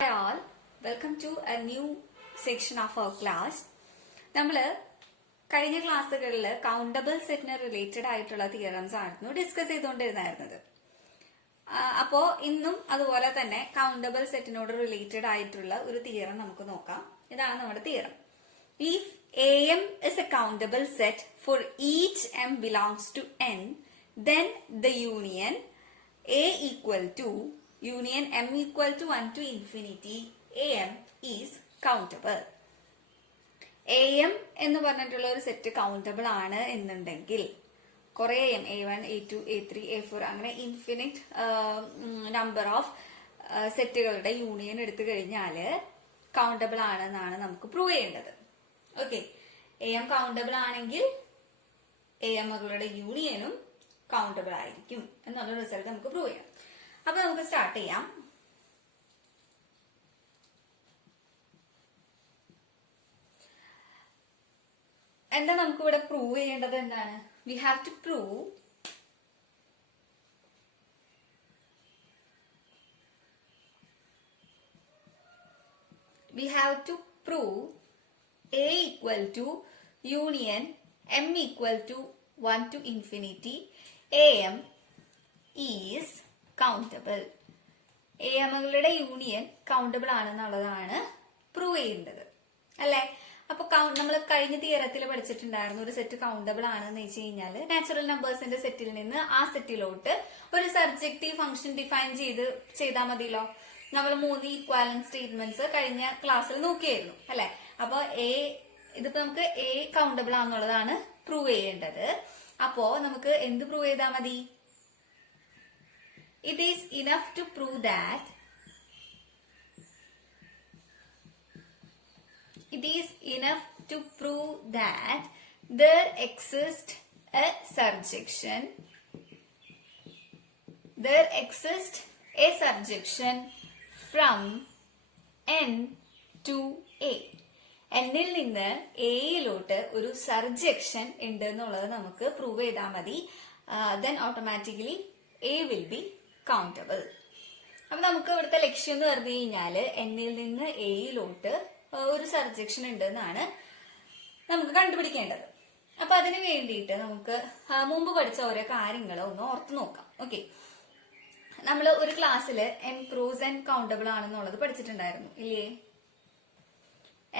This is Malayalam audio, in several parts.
Hi all, welcome to a new section of our class. നമ്മൾ കഴിഞ്ഞ ക്ലാസ്സുകളിൽ കൗണ്ടബിൾ സെറ്റിന് റിലേറ്റഡ് ആയിട്ടുള്ള തിയറംസ് ആയിരുന്നു ഡിസ്കസ് ചെയ്തുകൊണ്ടിരുന്നത്. അപ്പോ ഇന്നും അതുപോലെ തന്നെ കൗണ്ടബിൾ സെറ്റിനോട് റിലേറ്റഡ് ആയിട്ടുള്ള ഒരു തിയറം നമുക്ക് നോക്കാം. ഇതാണ് നമ്മുടെ theorem. If AM is a countable set for each M belongs to N, then the union A equal to union M equal to 1 to infinity AM is countable. AM എന്ന് പറഞ്ഞിട്ടുള്ള ഒരു സെറ്റ് കൗണ്ടബിൾ ആണ് എന്നുണ്ടെങ്കിൽ കുറെ M A1, A2, A3, A4 അങ്ങനെ ഇൻഫിനിറ്റ് നമ്പർ ഓഫ് സെറ്റുകളുടെ യൂണിയൻ എടുത്തു കഴിഞ്ഞാൽ കൗണ്ടബിൾ ആണെന്നാണ് നമുക്ക് പ്രൂവ് ചെയ്യേണ്ടത്. ഓക്കെ, AM കൗണ്ടബിൾ ആണെങ്കിൽ AMകളുടെ യൂണിയനും കൗണ്ടബിൾ ആയിരിക്കും എന്നുള്ള റിസൾട്ട് നമുക്ക് പ്രൂവ് ചെയ്യാം. അപ്പൊ നമുക്ക് സ്റ്റാർട്ട് ചെയ്യാം. എന്താ നമുക്ക് ഇവിടെ പ്രൂവ് ചെയ്യേണ്ടത്? എന്താണ്? We have to prove A equal to union M equal to 1 to infinity AM is countable. AMകളുടെ യൂണിയൻ കൗണ്ടബിൾ ആണെന്നുള്ളതാണ് പ്രൂവ് ചെയ്യേണ്ടത് അല്ലെ? അപ്പൊ നമ്മൾ കഴിഞ്ഞ തിയറത്തിൽ പഠിച്ചിട്ടുണ്ടായിരുന്നു ഒരു സെറ്റ് കൗണ്ടബിൾ ആണെന്ന് വെച്ച് കഴിഞ്ഞാൽ നാച്ചുറൽ നമ്പേഴ്സിന്റെ സെറ്റിൽ നിന്ന് ആ സെറ്റിലോട്ട് ഒരു സർജക്റ്റീവ് ഫംഗ്ഷൻ ഡിഫൈൻ ചെയ്താൽ മതിയല്ലോ. നമ്മൾ 3 ഈക്വാലന്റ് സ്റ്റേറ്റ്മെന്റ്സ് കഴിഞ്ഞ ക്ലാസ്സിൽ നോക്കിയായിരുന്നു അല്ലെ? അപ്പൊ ഇതിപ്പോ നമുക്ക് A കൗണ്ടബിൾ ആണെന്നുള്ളതാണ് പ്രൂവ് ചെയ്യേണ്ടത്. അപ്പോ നമുക്ക് എന്ത് പ്രൂവ് ചെയ്താൽ മതി? It is enough to prove that there exists a surjection from N to A. Nൽ നിന്ന് Aയിലോട്ട് ഒരു സർജക്ഷൻ ഉണ്ട് എന്നുള്ളത് നമുക്ക് പ്രൂവ് ചെയ്താൽ മതി. Then automatically A will be countable. അപ്പൊ നമുക്ക് ഇവിടുത്തെ ലക്ഷ്യം എന്ന് പറഞ്ഞു കഴിഞ്ഞാല് Nൽ നിന്ന് Aയിലോട്ട് ഒരു സർജക്ഷൻ ഉണ്ട് എന്നാണ് നമുക്ക് കണ്ടുപിടിക്കേണ്ടത്. അപ്പൊ അതിന് വേണ്ടിയിട്ട് നമുക്ക് മുമ്പ് പഠിച്ച ഓരോ കാര്യങ്ങൾ ഒന്ന് ഓർത്ത് നോക്കാം. ഓക്കെ, നമ്മൾ ഒരു ക്ലാസ്സിൽ N ക്രോസ് N കൗണ്ടബിൾ ആണെന്നുള്ളത് പഠിച്ചിട്ടുണ്ടായിരുന്നു ഇല്ലേ?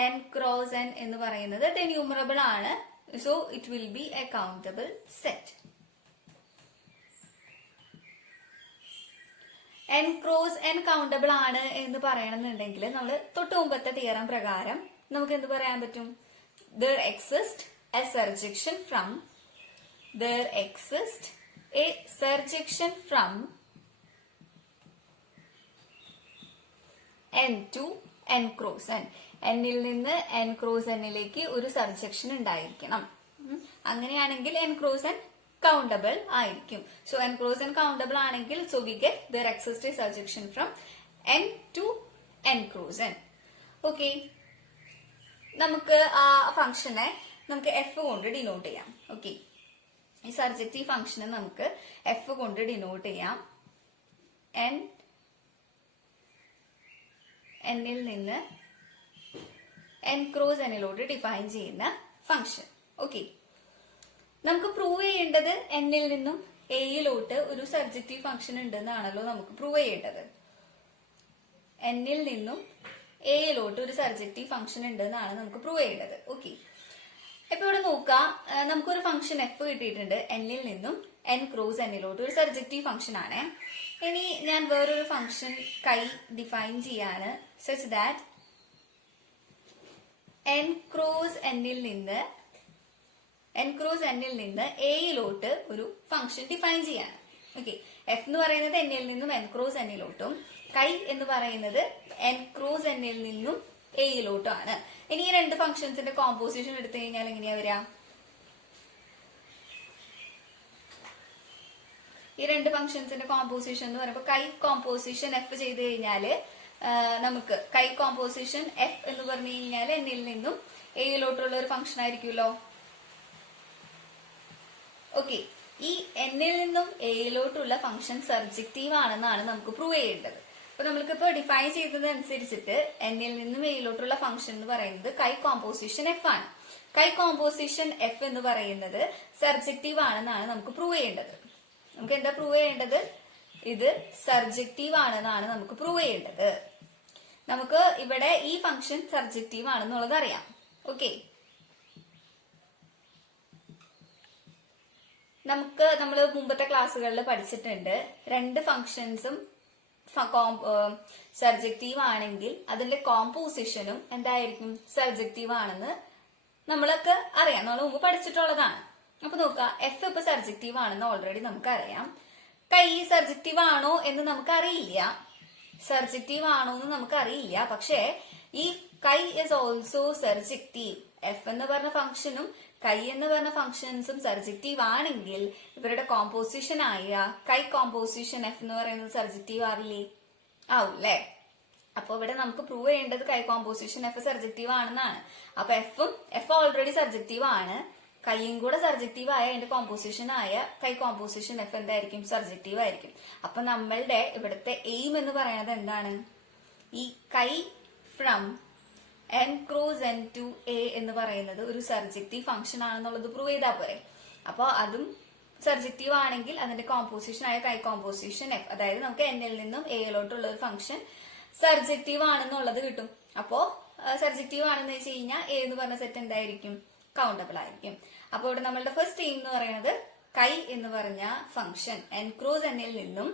N ക്രോസ് N എന്ന് പറയുന്നത് ഡെന്യൂമറബിൾ ആണ്. So it will B A countable set. N cross N countable ആണ് എന്ന് പറയണമെന്നുണ്ടെങ്കിൽ നമ്മൾ തൊട്ട് മുമ്പത്തെ തിയറം പ്രകാരം നമുക്ക് എന്ത് പറയാൻ പറ്റും? There exists a surjection from N to N cross N. Nൽ നിന്ന് N ക്രോസ് Nലേക്ക് ഒരു സർജക്ഷൻ ഉണ്ടായിരിക്കണം. അങ്ങനെയാണെങ്കിൽ N ക്രോസ് N കൗണ്ടബിൾ ആയിരിക്കും. So N cross N countable ആണെങ്കിൽ so we get there exists a surjection from N to N cross N. Okay, നമുക്ക് ആ ഫംഗ്ഷനെ നമുക്ക് F കൊണ്ട് ഡിനോട്ട് ചെയ്യാം. ഓക്കെ, ഈ സർജക്റ്റീവ് ഫംഗ്ഷനെ നമുക്ക് F കൊണ്ട് ഡിനോട്ട് ചെയ്യാം. Nൽ നിന്ന് N ക്രോസ് Nലോട്ട് ഡിഫൈൻ ചെയ്യുന്ന ഫംഗ്ഷൻ. ഓക്കെ, നമുക്ക് പ്രൂവ് ചെയ്യേണ്ടത് Nൽ നിന്നും Aയിലോട്ട് ഒരു സർജക്റ്റീവ് ഫംഗ്ഷൻ ഉണ്ടെന്നാണല്ലോ നമുക്ക് പ്രൂവ് ചെയ്യേണ്ടത്. Nൽ നിന്നും Aയിലോട്ട് ഒരു സർജക്റ്റീവ് ഫംഗ്ഷൻ ഉണ്ടെന്നാണ് നമുക്ക് പ്രൂവ് ചെയ്യേണ്ടത്. ഓക്കെ, ഇപ്പൊ ഇവിടെ നോക്കാം, നമുക്കൊരു ഫംഗ്ഷൻ F കിട്ടിയിട്ടുണ്ട്. Nൽ നിന്നും N ക്രോസ് Nലോട്ട് ഒരു സർജക്റ്റീവ് ഫംഗ്ഷൻ ആണ്. ഇനി ഞാൻ വേറൊരു ഫംഗ്ഷൻ ഡിഫൈൻ ചെയ്യാണ് സച്ച് ദാറ്റ് N ക്രോസ് Nൽ നിന്ന് Aയിലോട്ട് ഒരു ഫംഗ്ഷൻ ഡിഫൈൻ ചെയ്യാണ്. ഓക്കെ, F എന്ന് പറയുന്നത് Nൽ നിന്നും N ക്രോസ് Nലോട്ടും എന്ന് പറയുന്നത് N ക്രോസ് Nൽ നിന്നും Aയിലോട്ടും ആണ്. ഇനി ഈ രണ്ട് ഫംഗ്ഷൻസിന്റെ കോമ്പോസിഷൻ എടുത്തു കഴിഞ്ഞാൽ എങ്ങനെയാ വരിക? ഈ രണ്ട് ഫംഗ്ഷൻസിന്റെ കോമ്പോസിഷൻ എന്ന് പറയുമ്പോൾ കോമ്പോസിഷൻ F ചെയ്ത് കഴിഞ്ഞാല് നമുക്ക് കോമ്പോസിഷൻ F എന്ന് പറഞ്ഞു കഴിഞ്ഞാൽ Nൽ നിന്നും Aയിലോട്ടുള്ള ഒരു ഫംഗ്ഷൻ ആയിരിക്കുമല്ലോ. ഓക്കെ, ഈ Nൽ നിന്നും Aയിലോട്ടുള്ള ഫംഗ്ഷൻ സർജക്റ്റീവ് ആണെന്നാണ് നമുക്ക് പ്രൂവ് ചെയ്യേണ്ടത്. അപ്പൊ നമ്മൾക്കിപ്പോ ഡിഫൈൻ ചെയ്തതനുസരിച്ചിട്ട് എന്നിൽ നിന്നും എയിലോട്ടുള്ള ഫംഗ്ഷൻ എന്ന് പറയുന്നത് കൈ കോമ്പോസിഷൻ എഫ് ആണ്. കൈ കോമ്പോസിഷൻ എഫ് എന്ന് പറയുന്നത് സർജക്റ്റീവ് ആണെന്നാണ് നമുക്ക് പ്രൂവ് ചെയ്യേണ്ടത്. നമുക്ക് എന്താ പ്രൂവ് ചെയ്യേണ്ടത്? ഇത് സർജക്റ്റീവ് ആണെന്നാണ് നമുക്ക് പ്രൂവ് ചെയ്യേണ്ടത്. നമുക്ക് ഇവിടെ ഈ ഫംഗ്ഷൻ സർജക്റ്റീവ് ആണെന്നുള്ളത് അറിയാം. ഓക്കെ, നമ്മൾ മുമ്പത്തെ ക്ലാസ്സുകളിൽ പഠിച്ചിട്ടുണ്ട്, രണ്ട് ഫംഗ്ഷൻസും സർജക്റ്റീവ് ആണെങ്കിൽ അതിന്റെ കോമ്പോസിഷനും എന്തായിരിക്കും? സർജക്റ്റീവ് ആണെന്ന് നമ്മളൊക്കെ അറിയാം, നമ്മൾ മുമ്പ് പഠിച്ചിട്ടുള്ളതാണ്. അപ്പൊ നോക്കുക, എഫ് ഇപ്പൊ സർജക്റ്റീവ് ആണെന്ന് ഓൾറെഡി നമുക്കറിയാം. കൈ സർജക്റ്റീവ് ആണോ എന്ന് നമുക്കറിയില്ല, സർജക്റ്റീവ് ആണോ എന്ന് നമുക്കറിയില്ല. പക്ഷേ ഈ കൈ ഇസ് ഓൾസോ സർജക്റ്റീവ്. എഫ് എന്ന് പറഞ്ഞ ഫംഗ്ഷനും കൈ എന്ന് പറഞ്ഞ ഫംഗ്ഷൻസും സർജക്റ്റീവ് ആണെങ്കിൽ ഇവരുടെ കോമ്പോസിഷൻ ആയ കൈ കോമ്പോസിഷൻ എഫ് എന്ന് പറയുന്നത് സർജക്റ്റീവ് ആവില്ലേ? ആവൂല്ലേ? അപ്പൊ ഇവിടെ നമുക്ക് പ്രൂവ് ചെയ്യേണ്ടത് കൈ കോമ്പോസിഷൻ എഫ് സർജക്റ്റീവ് ആണെന്നാണ്. അപ്പൊ എഫ് ഓൾറെഡി സർജക്റ്റീവ് ആണ്, കൈയും കൂടെ സർജക്റ്റീവ് ആയ അതിന്റെ കോമ്പോസിഷൻ ആയ കൈ കോമ്പോസിഷൻ എഫ് എന്തായിരിക്കും? സർജക്റ്റീവ് ആയിരിക്കും. അപ്പൊ നമ്മളുടെ ഇവിടുത്തെ എയിം എന്ന് പറയുന്നത് എന്താണ്? ഈ chi from n cross n to a എന്ന് പറയുന്നത് ഒരു സർജക്റ്റീവ് ഫംഗ്ഷൻ ആണെന്നുള്ളത് പ്രൂവ് ചെയ്താൽ പോരെ. അപ്പൊ അതും സർജക്റ്റീവ് ആണെങ്കിൽ അതിന്റെ കോമ്പോസിഷൻ ആയ കൈ കോമ്പോസിഷൻ എഫ്, അതായത് നമുക്ക് എന്നിൽ നിന്നും എയിലോട്ടുള്ള ഒരു ഫംഗ്ഷൻ സർജക്റ്റീവ് ആണെന്നുള്ളത് കിട്ടും. അപ്പോ സർജക്റ്റീവ് ആണെന്ന് വെച്ച് കഴിഞ്ഞാൽ എ എന്ന് പറഞ്ഞ സെറ്റ് എന്തായിരിക്കും? കൗണ്ടബിൾ ആയിരിക്കും. അപ്പൊ ഇവിടെ നമ്മളുടെ ഫസ്റ്റ് എയിം എന്ന് പറയുന്നത് കൈ എന്ന് പറഞ്ഞ ഫംഗ്ഷൻ n ക്രോസ് n ൽ നിന്നും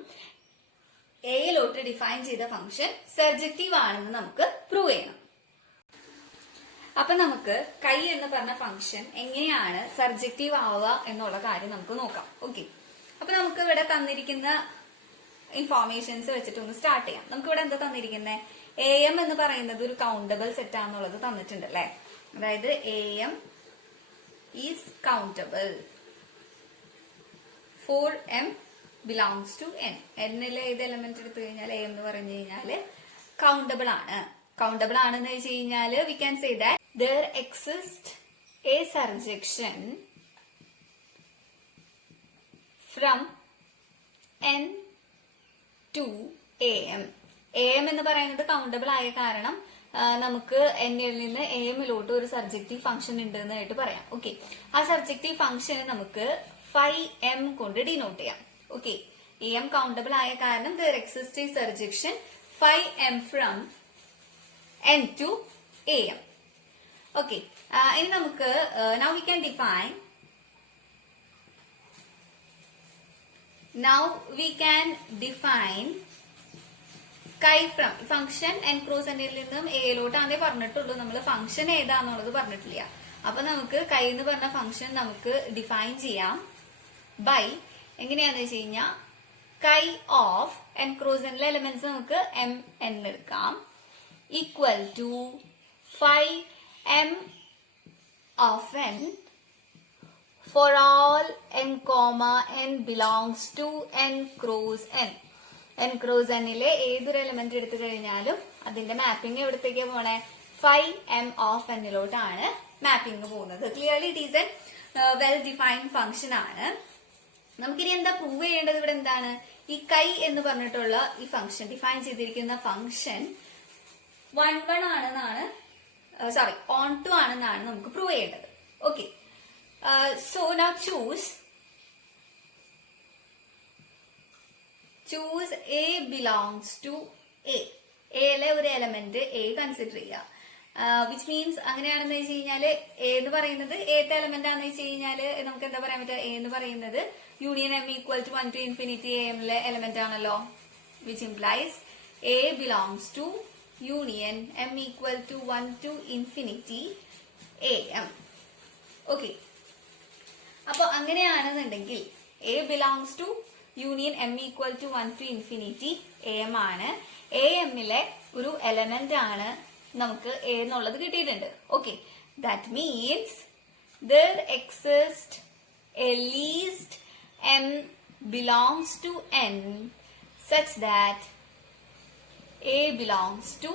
എയിലോട്ട് ഡിഫൈൻ ചെയ്ത ഫംഗ്ഷൻ സർജക്റ്റീവ് ആണെന്ന് നമുക്ക് പ്രൂവ് ചെയ്യണം. അപ്പൊ നമുക്ക് കൈ എന്ന് പറഞ്ഞ ഫംഗ്ഷൻ എങ്ങനെയാണ് സർജക്റ്റീവ് ആവുക എന്നുള്ള കാര്യം നമുക്ക് നോക്കാം. ഓക്കെ, അപ്പൊ നമുക്ക് ഇവിടെ തന്നിരിക്കുന്ന ഇൻഫോർമേഷൻസ് വെച്ചിട്ട് ഒന്ന് സ്റ്റാർട്ട് ചെയ്യാം. നമുക്ക് ഇവിടെ എന്താ തന്നിരിക്കുന്നത്? എ എം എന്ന് പറയുന്നത് ഒരു കൗണ്ടബിൾ സെറ്റ് ആണെന്നുള്ളത് തന്നിട്ടുണ്ട് അല്ലെ. അതായത് A M is countable for M belongs to N. എന്നിലെ ഏത് എലമെന്റ് എടുത്തു കഴിഞ്ഞാൽ എ എന്ന് പറഞ്ഞു കഴിഞ്ഞാല് കൗണ്ടബിൾ ആണ്. കൗണ്ടബിൾ ആണെന്ന് വെച്ച് കഴിഞ്ഞാല് we can say that there exists a surjection from n to am. am എന്ന് പറയുന്നത് കൗണ്ടബിൾ ആയ കാരണം നമുക്ക് എന്നിൽ നിന്ന് amലോട്ട് ഒരു സർജക്റ്റീവ് ഫംഗ്ഷൻ ഉണ്ട് എന്നായിട്ട് പറയാം. ഓക്കെ, ആ സർജക്റ്റീവ് ഫംഗ്ഷന് നമുക്ക് 5m കൊണ്ട് ഡിനോട്ട് ചെയ്യാം. ഓക്കെ, am കൗണ്ടബിൾ ആയ കാരണം there exists a surjection 5m from n to am. Okay, ഇനി നമുക്ക് now we can define കൈ from function n cross n ൽ നിന്നും എയിലോട്ട് ആദ്യം പറഞ്ഞിട്ടുള്ളൂ, നമ്മൾ ഫംഗ്ഷൻ ഏതാന്നുള്ളത് പറഞ്ഞിട്ടില്ല. അപ്പൊ നമുക്ക് കൈ എന്ന് പറഞ്ഞ ഫംഗ്ഷൻ നമുക്ക് ഡിഫൈൻ ചെയ്യാം ബൈ എങ്ങനെയാന്ന് വെച്ച് കഴിഞ്ഞാൽ chi of n cross n ലെ എലിമെന്റ്സ് നമുക്ക് m n എടുക്കാം equal to 5m of n for all m comma n belongs to n cross n. n cross n ലെ ഏതൊരു എലിമെന്റ് എടുത്തു കഴിഞ്ഞാലും അതിന്റെ മാപ്പിംഗ് എവിടത്തേക്കാ പോണേ? 5m of n ലോട്ടാണ് മാപ്പിംഗ് പോകുന്നത്. Clearly it is A well defined function ആണ്. നമുക്കിനി എന്താ പ്രൂവ് ചെയ്യേണ്ടത്? ഇവിടെ എന്താണ്? ഈ കൈ എന്ന് പറഞ്ഞിട്ടുള്ള ഈ ഫംഗ്ഷൻ ഡിഫൈൻ ചെയ്തിരിക്കുന്ന ഫംഗ്ഷൻ 1 ആണെന്നാണ് on to ആണെന്നാണ് നമുക്ക് പ്രൂവ് ചെയ്യേണ്ടത്. Okay, so now choose A belongs to A. എയിലെ ഒരു എലമെന്റ് എ കൺസിഡർ ചെയ്യുക. വിച്ച് മീൻസ് അങ്ങനെയാണെന്ന് വെച്ച് കഴിഞ്ഞാല് എ എന്ന് പറയുന്നത് ഏത് എലമെന്റ് ആണെന്ന് വെച്ച് കഴിഞ്ഞാല് നമുക്ക് എന്താ പറയാൻ പറ്റുക? എ എന്ന് പറയുന്നത് union M equal to 1 to infinity എമ്മിലെ എലമെന്റ് ആണല്ലോ. Which implies A belongs to union m equal to 1 to infinity am. Okay, അപ്പൊ അങ്ങനെയാണെന്നുണ്ടെങ്കിൽ a belongs to union m equal to 1 to infinity am ആണ്. amലെ ഒരു എലമെന്റ് ആണ് നമുക്ക് a എന്നുള്ളത് കിട്ടിയിട്ടുണ്ട്. Okay, that means there exists a least m belongs to n such that a belongs to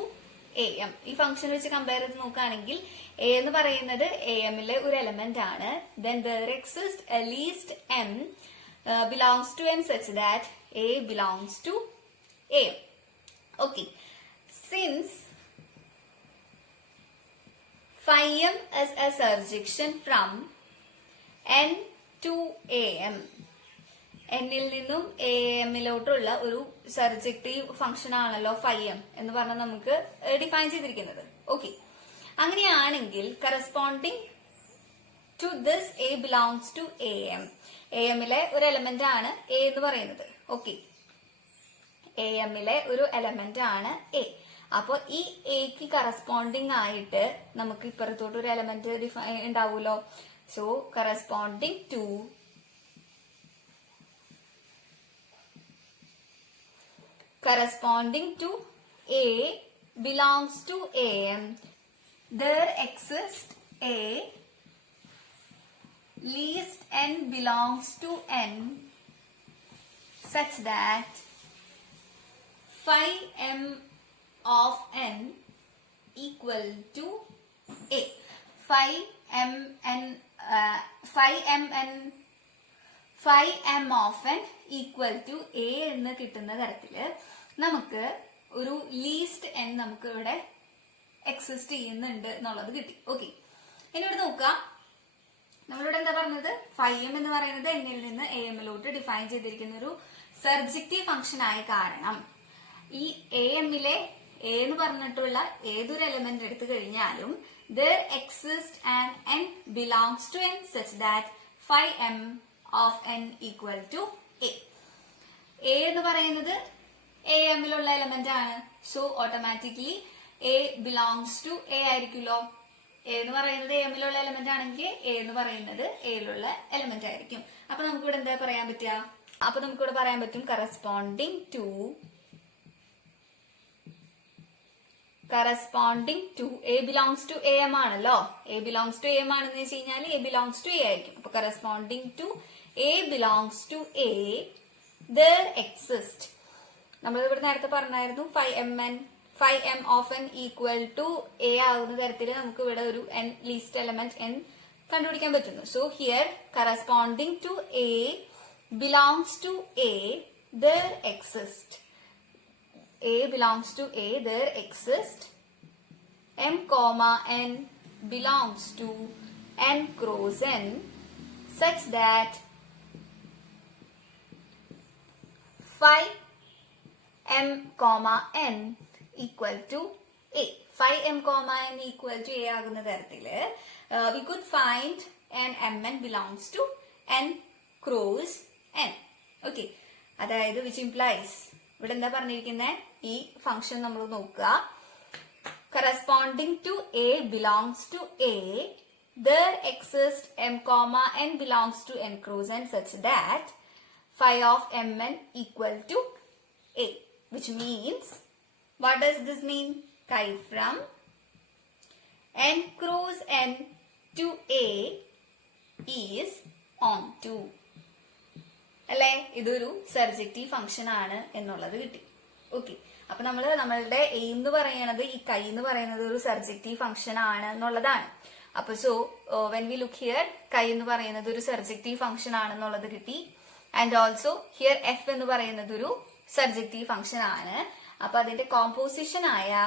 am. ഈ ഫംഗ്ഷൻ വെച്ച് കമ്പയർ ചെയ്ത് നോക്കുകയാണെങ്കിൽ a എന്ന് പറയുന്നത് amലെ ഒരു എലമെന്റ് ആണ്. then there exists a least m belongs to n such that a belongs to am. Okay, since phi m is a surjection from n to am, എന്നിൽ നിന്നും എ എമ്മിലോട്ടുള്ള ഒരു സർജക്റ്റീവ് ഫംഗ്ഷൻ ആണല്ലോ ഫൈ എം എന്ന് പറഞ്ഞാൽ നമുക്ക് ഡിഫൈൻ ചെയ്തിരിക്കുന്നത്. ഓക്കെ, അങ്ങനെയാണെങ്കിൽ corresponding to this A belongs to A M, A എമ്മിലെ ഒരു എലമെന്റ് ആണ് എ എന്ന് പറയുന്നത്. ഓക്കെ, എ എമ്മിലെ ഒരു എലമെന്റ് ആണ് എ. അപ്പൊ ഈ എക്ക് കറസ്പോണ്ടിങ് ആയിട്ട് നമുക്ക് ഇപ്പുറത്തോട്ട് ഒരു എലമെന്റ് ഉണ്ടാവുമല്ലോ. So corresponding to A belongs to AM, there exists a least n belongs to n such that phi m of n equal to A. Phi m of n equal to A എന്ന് കിട്ടുന്ന തരത്തില് നമുക്ക് ഒരു ലീസ്റ്റ് n നമുക്ക് ഇവിടെ എക്സിസ്റ്റ് ചെയ്യുന്നുണ്ട് എന്നുള്ളത് കിട്ടി. ഓക്കെ, ഇനി ഇവിടെ നോക്കുക, നമ്മളിവിടെ എന്താ പറഞ്ഞത്, ഫൈ എം എന്ന് പറയുന്നത് എന്നിൽ നിന്ന് എ എമ്മിലോട്ട് ഡിഫൈൻ ചെയ്തിരിക്കുന്ന ഒരു സർജക്റ്റീവ് ഫംഗ്ഷൻ ആയ കാരണം ഈ എ എമ്മിലെ എ എന്ന് പറഞ്ഞിട്ടുള്ള ഏതൊരു എലമെന്റ് എടുത്തു കഴിഞ്ഞാലും there exists an n belongs to n such that phi m of n equal to A. A എന്ന് പറയുന്നത് എ എമ്മിലുള്ള എലമെന്റ് ആണ്. So automatically A belongs to A ആയിരിക്കുമല്ലോ. എ എന്ന് പറയുന്നത് എ എമ്മിലുള്ള എലമെന്റ് ആണെങ്കിൽ എ എന്ന് പറയുന്നത് എയിലുള്ള എലമെന്റ് ആയിരിക്കും. അപ്പൊ നമുക്കിവിടെ എന്താ പറയാൻ പറ്റുക, അപ്പൊ നമുക്കിവിടെ പറയാൻ പറ്റും corresponding to A belongs to A M ആണല്ലോ. A belongs to A M ആണെന്ന് വെച്ച് കഴിഞ്ഞാൽ എ ബിലോങ്സ് ടു എ ആയിരിക്കും. അപ്പൊ corresponding to A belongs to A there exist, നമ്മൾ ഇവിടെ നേരത്തെ പറഞ്ഞായിരുന്നു phi M of N equal to A ആകുന്ന തരത്തിൽ നമുക്ക് ഇവിടെ ഒരു എൻ ലീസ്റ്റ് എലമെന്റ് എൻ കണ്ടുപിടിക്കാൻ പറ്റുന്നു. So here corresponding to A belongs to A there exist, A belongs to A, there exists m comma n belongs to n cross n such that phi m comma n equal to A. Phi m comma n equal to A ആകുന്ന തരത്തില് we could find n mn belongs to n cross n. Okay, അതായത് which implies ഇവിടെ എന്താ പറഞ്ഞിരിക്കുന്നത്, ഈ ഫംഗ്ഷൻ നമ്മൾ നോക്കുക, corresponding to A belongs to A there exists m comma n belongs to n cross n such that phi of mn equal to A, which means, what does this mean? Chi from n cross n to A is onto, അല്ലെ, ഇതൊരു സർജക്റ്റീവ് ഫംഗ്ഷൻ ആണ് എന്നുള്ളത് കിട്ടി. ഓക്കെ, അപ്പൊ നമ്മളുടെ എയിം എന്ന് പറയുന്നത് ഈ കൈ എന്ന് പറയുന്നത് ഒരു സർജക്റ്റീവ് ഫംഗ്ഷൻ ആണ് എന്നുള്ളതാണ്. അപ്പൊ so when we look here, കൈ എന്ന് പറയുന്നത് ഒരു സർജക്റ്റീവ് ഫംഗ്ഷൻ ആണെന്നുള്ളത് കിട്ടി. ആൻഡ് ഓൾസോ ഹിയർ എഫ് എന്ന് പറയുന്നത് ഒരു സർജക്റ്റീവ് ഫംഗ്ഷൻ ആണ്. അപ്പൊ അതിന്റെ കോമ്പോസിഷൻ ആയ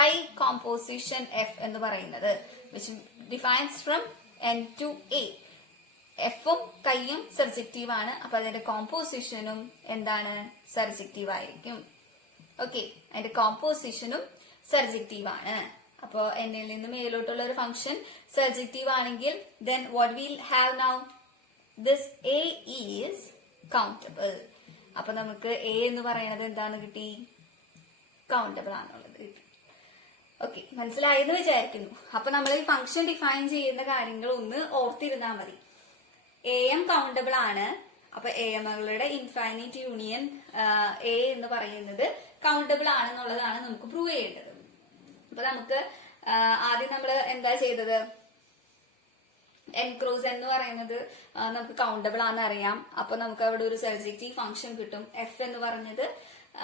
കൈ കോമ്പോസിഷൻ എഫ് എന്ന് പറയുന്നത് which defines from n to A, എഫും കൈയും സർജക്റ്റീവ് ആണ്. അപ്പൊ അതിന്റെ കോമ്പോസിഷനും എന്താണ്, സർജക്റ്റീവ് ആയിരിക്കും. ഓക്കെ, അതിന്റെ കോമ്പോസിഷനും സർജക്റ്റീവ് ആണ്. അപ്പൊ എന്നിൽ നിന്ന് മേലോട്ടുള്ള ഒരു ഫംഗ്ഷൻ സർജക്റ്റീവ് ആണെങ്കിൽ then what we'll have now, this A is countable. അപ്പൊ നമുക്ക് A എന്ന് പറയുന്നത് എന്താണ് കിട്ടി, കൗണ്ടബിൾ ആണുള്ളത് കിട്ടി. ഓക്കെ, മനസ്സിലായെന്ന് വിചാരിക്കുന്നു. അപ്പൊ നമ്മൾ ഈ ഫംഗ്ഷൻ ഡിഫൈൻ ചെയ്യുന്ന കാര്യങ്ങൾ ഒന്ന് ഓർത്തിരുന്നാൽ മതി. എ എം കൗണ്ടബിൾ ആണ്. അപ്പൊ എ എമ്മുകളുടെ ഇൻഫൈനൈറ്റ് യൂണിയൻ എ എന്ന് പറയുന്നത് കൗണ്ടബിൾ ആണെന്നുള്ളതാണ് നമുക്ക് പ്രൂവ് ചെയ്യേണ്ടത്. അപ്പൊ നമുക്ക് ആദ്യം നമ്മൾ എന്താ ചെയ്തത്, എൻ ക്രോസ് എന്ന് പറയുന്നത് നമുക്ക് കൗണ്ടബിൾ ആണെന്ന് അറിയാം. അപ്പൊ നമുക്ക് അവിടെ ഒരു സർജക്റ്റീവ് ഫംഗ്ഷൻ കിട്ടും. എഫ് എന്ന് പറഞ്ഞത്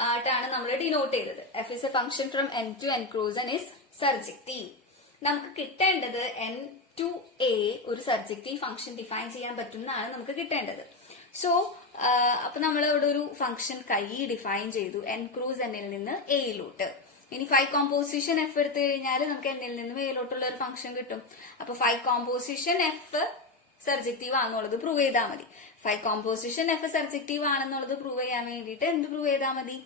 ആയിട്ടാണ് നമ്മൾ ഡിനോട്ട് ചെയ്തത്. F is a function from N to N cross N is surjective. നമുക്ക് കിട്ടേണ്ടത് എൻ ടു എ ഒരു സർജക്റ്റീവ് ഫംഗ്ഷൻ ഡിഫൈൻ ചെയ്യാൻ പറ്റും എന്നാണ് നമുക്ക് കിട്ടേണ്ടത്. സോ അപ്പൊ നമ്മൾ ഇവിടെ ഒരു ഫംഗ്ഷൻ കൈ ഡിഫൈൻ ചെയ്തു n ക്രൂസ് n ൽ നിന്ന് എയിലോട്ട്. ഇനി ഫൈവ് കോമ്പോസിഷൻ എഫ് എടുത്തു കഴിഞ്ഞാൽ നമുക്ക് n ൽ നിന്നും എയിലോട്ടുള്ള ഒരു ഫംഗ്ഷൻ കിട്ടും. അപ്പൊ ഫൈവ് കോമ്പോസിഷൻ എഫ് സർജക്റ്റീവ് ആണെന്നുള്ളത് പ്രൂവ് ചെയ്താൽ മതി. ഫൈവ് കോമ്പോസിഷൻ എഫ് സർജക്റ്റീവ് ആണെന്നുള്ളത് പ്രൂവ് ചെയ്യാൻ വേണ്ടിയിട്ട് എന്ത് പ്രൂവ് ചെയ്താൽ മതി?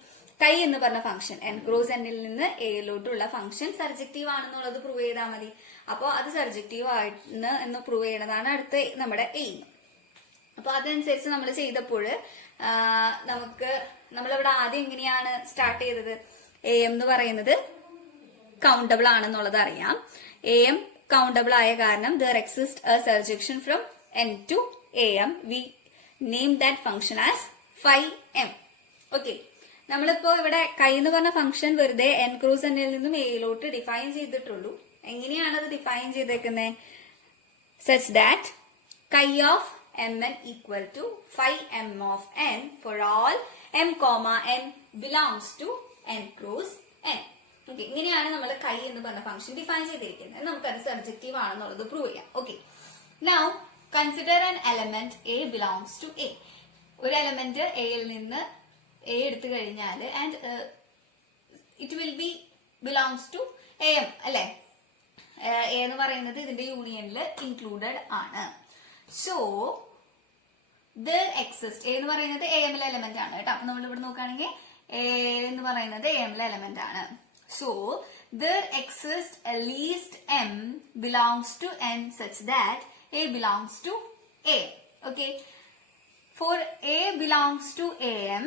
കൈ എന്ന് പറഞ്ഞ ഫംഗ്ഷൻ n ക്രോസ് n ൽ നിന്ന് എയിലോട്ടുള്ള ഫംഗ്ഷൻ സർജക്റ്റീവ് ആണെന്നുള്ളത് പ്രൂവ് ചെയ്താൽ മതി. അപ്പോൾ അത് സർജക്റ്റീവ് ആണ് എന്ന് പ്രൂവ് ചെയ്യണതാണ് അടുത്ത നമ്മുടെ എയിം. അപ്പൊ അതനുസരിച്ച് നമ്മൾ ചെയ്തപ്പോൾ നമ്മളിവിടെ ആദ്യം എങ്ങനെയാണ് സ്റ്റാർട്ട് ചെയ്തത്? എ എം എന്ന് പറയുന്നത് കൗണ്ടബിൾ ആണെന്നുള്ളത് അറിയാം. എ എം കൗണ്ടബിൾ ആയ കാരണം there exists a surjection from n to am. We name that function as phi m. Okay. നമ്മളിപ്പോ ഇവിടെ കൈ എന്ന് പറഞ്ഞ ഫംഗ്ഷൻ വെറുതെ n ക്രോസ് n ൽ നിന്നും എയിലോട്ട് ഡിഫൈൻ ചെയ്തിട്ടുള്ളൂ. എങ്ങനെയാണ് അത് ഡിഫൈൻ ചെയ്തേക്കുന്നത്? such that chi of mn equal to phi m of n for all m comma n belongs to n cross n. Okay, ഇങ്ങനെയാണ് നമ്മൾ കൈ എന്ന് പറഞ്ഞ ഫംഗ്ഷൻ ഡിഫൈൻ ചെയ്തിരിക്കുന്നത്. നമുക്കത് സർജക്റ്റീവ് ആണെന്നുള്ളത് പ്രൂവ് ചെയ്യാം. Okay, now consider an element a belongs to a. ഒരു എലമെന്റ് എയിൽ നിന്ന് എ എടുത്തു കഴിഞ്ഞാൽ and it will be belongs to A M അല്ലെ? എ എന്ന് പറയുന്നത് ഇതിന്റെ യൂണിയനിൽ ഇൻക്ലൂഡഡ് ആണ്. സോ there exists, എ എന്ന് പറയുന്നത് എ എമ്മിലെ എലമെന്റ് ആണ് കേട്ടോ. അപ്പൊ നമ്മൾ ഇവിടെ നോക്കുകയാണെങ്കിൽ എ എന്ന് പറയുന്നത് എ എമ്മിലെ എലമെന്റ് ആണ്. So there exists at least m belongs to n such that a belongs to a. Okay, for a belongs to am,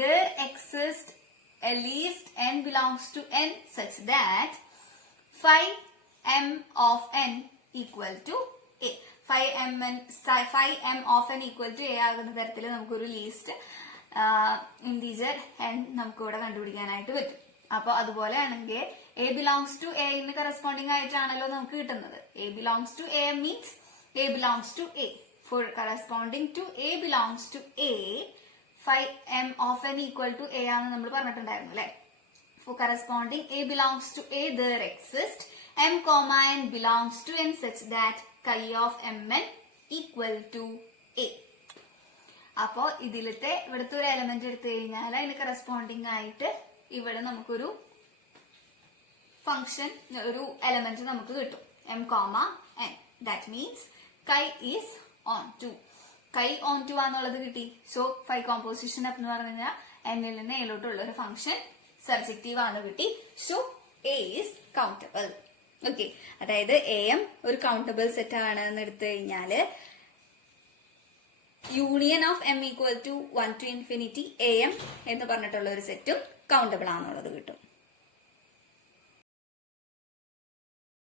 there exists at least n belongs to n such that phi m of n equal to a. phi m of n equal to a ആകുന്ന തരത്തിൽ നമുക്കൊരു ലീസ്റ്റ് ഇന്റീജർ n നമുക്ക് ഇവിടെ കണ്ടുപിടിക്കാനായിട്ട് പറ്റും. അപ്പൊ അതുപോലെ ആണെങ്കിൽ എ ബിലോങ്സ് ടു എ ന് കറസ്പോണ്ടിങ് ആയിട്ടാണല്ലോ നമുക്ക് കിട്ടുന്നത്. A belongs to A means A belongs to A. For corresponding to A belongs to A, phi m of n equal to a ആണെന്ന് നമ്മൾ പറഞ്ഞിട്ടുണ്ടായിരുന്നു അല്ലെ? For corresponding a belongs to a, there exists m comma n belongs to n such that chi of mn equal to a. അപ്പോ ഇതിലത്തെ ഇവിടുത്തെ ഒരു എലമെന്റ് എടുത്തു കഴിഞ്ഞാൽ അതിന് കറസ്പോണ്ടിങ് ആയിട്ട് ഇവിടെ നമുക്കൊരു ഫംഗ്ഷൻ, ഒരു എലമെന്റ് നമുക്ക് കിട്ടും m comma n. That means chi is on 2. കൈ ഓൺ ടു ആന്നുള്ളത് കിട്ടി. സോ ഫൈവ് കോമ്പോസിഷൻ എന്ന് പറഞ്ഞു കഴിഞ്ഞാൽ എന്നിൽ നിന്ന് എയിലോട്ടുള്ള ഒരു ഫംഗ്ഷൻ സർജക്റ്റീവ് ആണ് കിട്ടി. So A is countable. Okay, അതായത് എ എം ഒരു കൗണ്ടബിൾ സെറ്റ് ആണ് എന്ന് എടുത്തു കഴിഞ്ഞാല് union of M equal to 1 to infinity A M എന്ന് പറഞ്ഞിട്ടുള്ള ഒരു സെറ്റും കൗണ്ടബിൾ ആണെന്നുള്ളത് കിട്ടും.